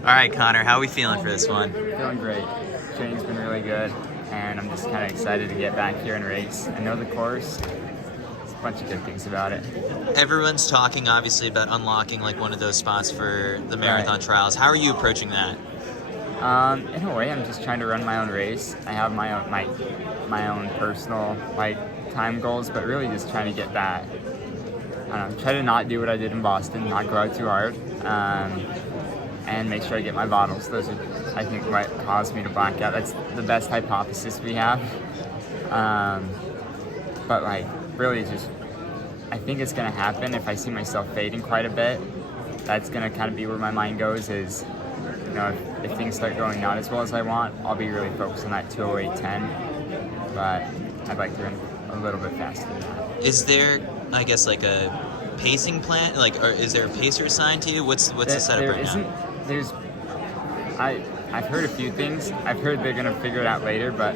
All right, Connor, how are we feeling for this one? Feeling great. Training's been really good, and I'm just kind of excited to get back here and race. I know the course. There's a bunch of good things about it. Everyone's talking, obviously, about unlocking like one of those spots for the marathon trials. How are you approaching that? In a way, I'm just trying to run my own race. I have my own personal time goals, but really just trying to get that. I don't know, try to not do what I did in Boston, not go out too hard, and make sure I get my bottles. Those are, I think, what caused me to black out. That's the best hypothesis we have. But really just, I think it's gonna happen if I see myself fading quite a bit. That's gonna kind of be where my mind goes is, if things start going not as well as I want, I'll be really focused on that 2:08:10. But I'd like to run a little bit faster than that. Is there, I guess, like a pacing plan? Or is there a pacer assigned to you? What's the setup right now? I've heard a few things. I've heard they're gonna figure it out later, but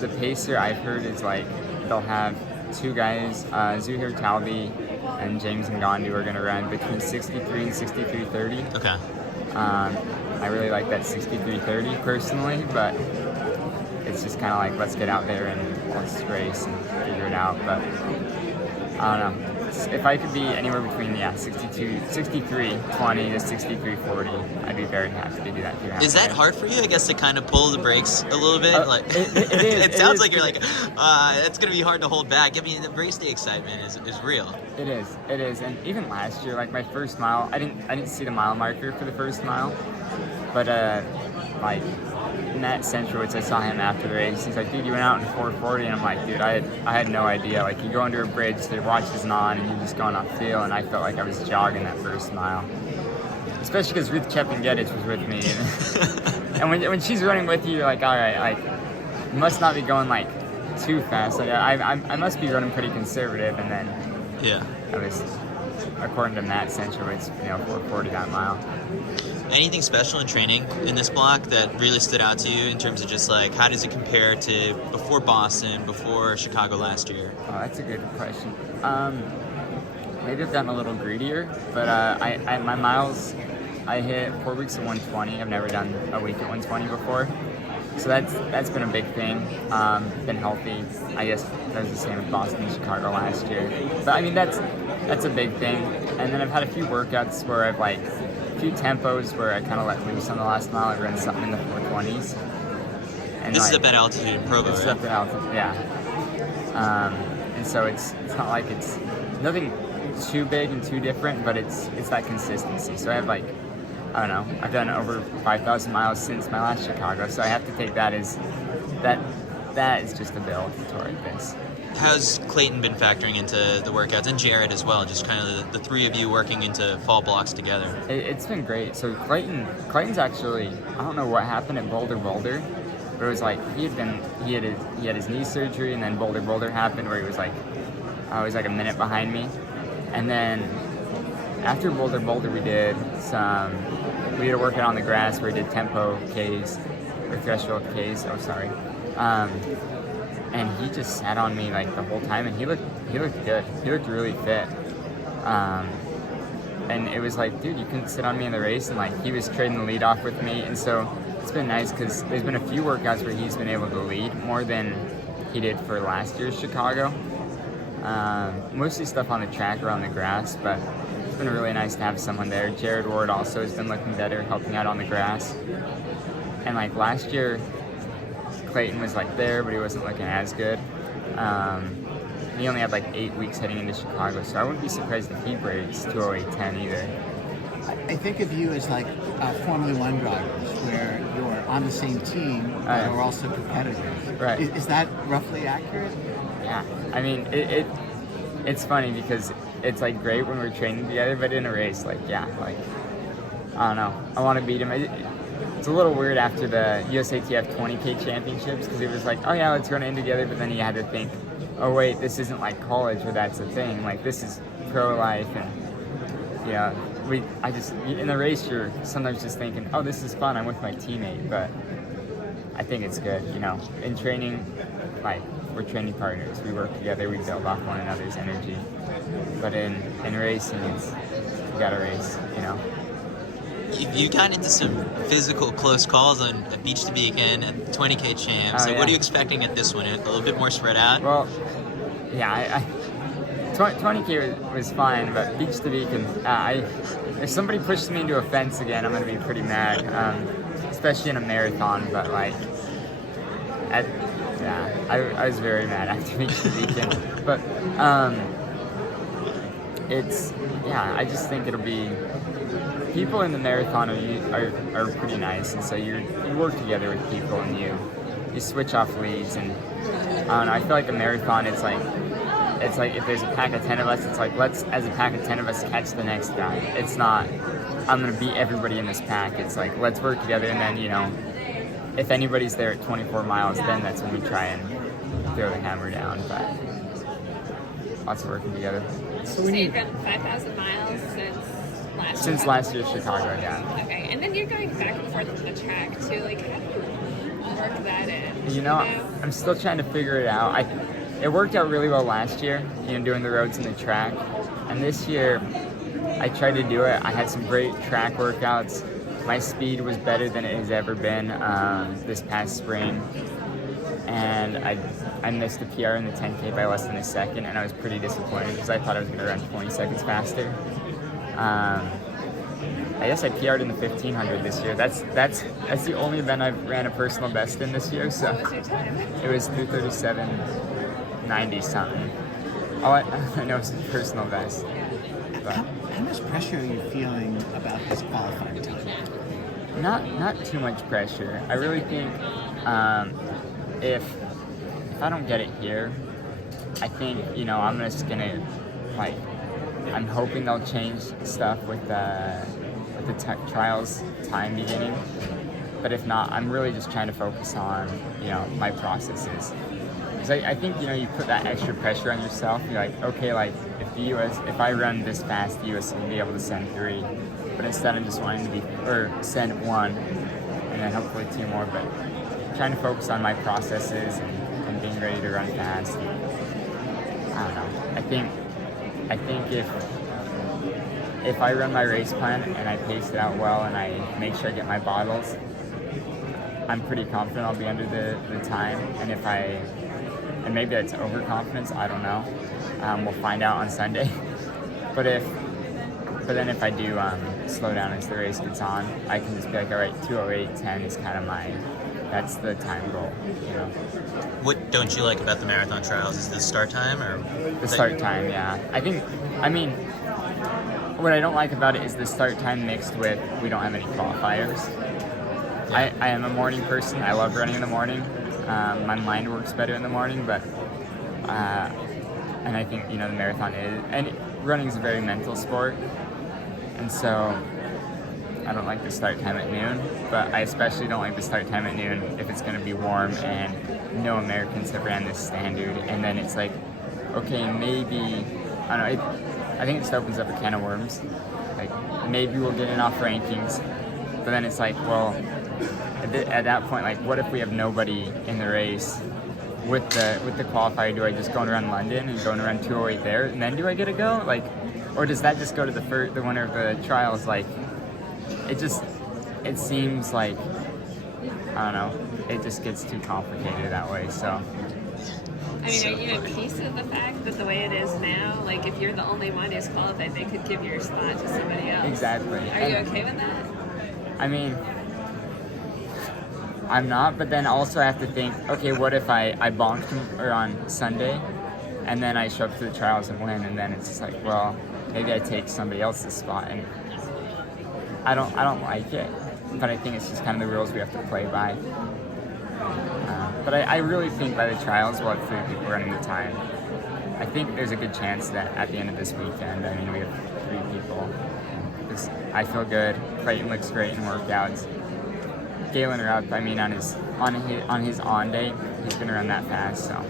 the pacer I've heard is they'll have two guys, Zuhair Talbi and James Ngandu are gonna run between 63 and 63:30. Okay. I really like that 63:30 personally, but it's just kind of let's get out there and let's race and figure it out. But I don't know. If I could be anywhere between 63:20 to 63:40, I'd be very happy to do that. Is that hard for you, I guess, to kind of pull the brakes a little bit? It is. It sounds like you're it's going to be hard to hold back. I mean, the race day excitement is real. It is. And even last year, my first mile, I didn't see the mile marker for the first mile, but Matt Centrowitz, I saw him after the race. He's like, dude, you went out in 4:40, and I'm like, dude, I had no idea. You go under a bridge, the watch isn't on, and you're just going up feel, and I felt like I was jogging that first mile. Especially because Ruth Chepin-Gedich was with me, and when she's running with you, you're like, all right, you must not be going too fast. I must be running pretty conservative, and then I was, according to Matt Centrowitz, 4:40 that mile. Anything special in training in this block that really stood out to you in terms of just how does it compare to before Boston, before Chicago last year? Oh, that's a good question. Maybe I've gotten a little greedier, but my miles, I hit 4 weeks at 120. I've never done a week at 120 before. So that's been a big thing. Been healthy. I guess that was the same with Boston and Chicago last year. But I mean, that's a big thing. And then I've had a few workouts where I've a few tempos where I kind of let loose on the last mile. I ran something in the 420s. And this is at that altitude in Provo, right? It's at that altitude, yeah. And so it's not it's nothing too big and too different, but it's that consistency. So I have I don't know, I've done over 5,000 miles since my last Chicago, so I have to take that as that is just a build toward this. How's Clayton been factoring into the workouts, and Jared as well, just kind of the three of you working into fall blocks together? It's been great. So Clayton's actually, I don't know what happened at Boulder, but it was he had his knee surgery, and then Boulder happened where he was a minute behind me. And then after Boulder, we did a workout on the grass where we did tempo Ks, or threshold Ks, and he just sat on me the whole time, and he looked good. He looked really fit. And it was dude, you couldn't sit on me in the race, and he was trading the lead off with me. And so it's been nice because there's been a few workouts where he's been able to lead more than he did for last year's Chicago. Mostly stuff on the track or on the grass, but it's been really nice to have someone there. Jared Ward also has been looking better, helping out on the grass. And last year, Clayton was there, but he wasn't looking as good. He only had 8 weeks heading into Chicago, so I wouldn't be surprised if he breaks 2:08:10 either. I think of you as Formula One drivers, where you're on the same team, but are also competitors. Right. Is that roughly accurate? Yeah. I mean, it's funny because it's great when we're training together, but in a race, I don't know. I want to beat him. It's a little weird after the USATF 20K championships because it was oh yeah, let's run in together, but then you had to think, oh wait, this isn't college where that's a thing. This is pro life, and I just in the race you're sometimes just thinking, oh, this is fun, I'm with my teammate, but I think it's good, in training, we're training partners, we work together, we build off one another's energy, but in racing, you gotta race, You got into some physical close calls on a Beach to Beacon and 20K champs. Oh, So yeah. what are you expecting at this one? A little bit more spread out? Well, yeah, 20K was fine, but Beach to Beacon, if somebody pushes me into a fence again, I'm going to be pretty mad, especially in a marathon, but like, I was very mad after Beach to Beacon, but I just think it'll be, people in the marathon are pretty nice, and so you work together with people and you switch off leads, and I don't know, I feel like a marathon, it's like if there's a pack of 10 of us, it's like, let's, as a pack of 10 of us, catch the next guy. It's not, I'm going to beat everybody in this pack. It's like, let's work together, and then, you know, if anybody's there at 24 miles, then that's when we try and throw the hammer down, but lots of working together. So you've done 5,000 miles since last year's Chicago, yeah. Okay, and then you're going back and forth to the track, too. Like, how do you work that in? You know, I'm still trying to figure it out. It worked out really well last year, you know, doing the roads and the track. And this year, I tried to do it. I had some great track workouts. My speed was better than it has ever been this past spring. And I missed the PR in the 10K by less than a second, and I was pretty disappointed because I thought I was going to run 20 seconds faster. I guess I PR'd in the 1500 this year. That's the only event I've ran a personal best in this year. So What was your time? it was 3:37.90 something. Oh, I know it's a personal best. But How much pressure are you feeling about this qualifying time? not too much pressure. I really think if I don't get it here, I think, you know, I'm just gonna, like, I'm hoping they'll change stuff with the trials time beginning. But if not, I'm really just trying to focus on, you know, my processes. Because I think, you know, you put that extra pressure on yourself. You're like, okay, like, if I run this fast, the US will be able to send 3. But instead I'm just wanting to send 1, and then hopefully 2 more. But trying to focus on my processes and being ready to run fast. And, I don't know. I think if I run my race plan and I pace it out well and I make sure I get my bottles, I'm pretty confident I'll be under the time. And maybe that's overconfidence, I don't know. We'll find out on Sunday. But then if I do slow down as the race gets on, I can just be like, all right, 2:08:10 is kind of that's the time goal, you know. What don't you like about the marathon trials? Is the start time or The start time, yeah. What I don't like about it is the start time mixed with we don't have any qualifiers. Yeah. I am a morning person. I love running in the morning. My mind works better in the morning, but and I think, you know, the marathon running is a very mental sport, and so I don't like the start time at noon, but I especially don't like the start time at noon if it's going to be warm and no Americans have ran this standard, and then it's like, okay, maybe, I don't know, I think it just opens up a can of worms. Like, maybe we'll get in off rankings, but then it's like, well, at that point, like, what if we have nobody in the race with the qualifier? Do I just go and run London and go and run 2:08 there, and then do I get a go? Like, or does that just go to the winner of the trials? Like, it seems like, I don't know, it just gets too complicated that way. So, I mean, are you at peace with the fact that the way it is now, like, if you're the only one who's qualified, they could give your spot to somebody else? Exactly. Are you okay with that? I mean, I'm not, but then also I have to think, okay, what if I bonked on Sunday, and then I show up to the trials and win, and then it's just like, well, maybe I take somebody else's spot, and I don't like it, but I think it's just kind of the rules we have to play by. But I really think by the trials we'll have 3 people running the time. I think there's a good chance that at the end of this weekend, I mean, we have 3 people. I feel good. Clayton looks great in workouts. Galen Rupp, I mean, on his on day, he's gonna run that fast. So.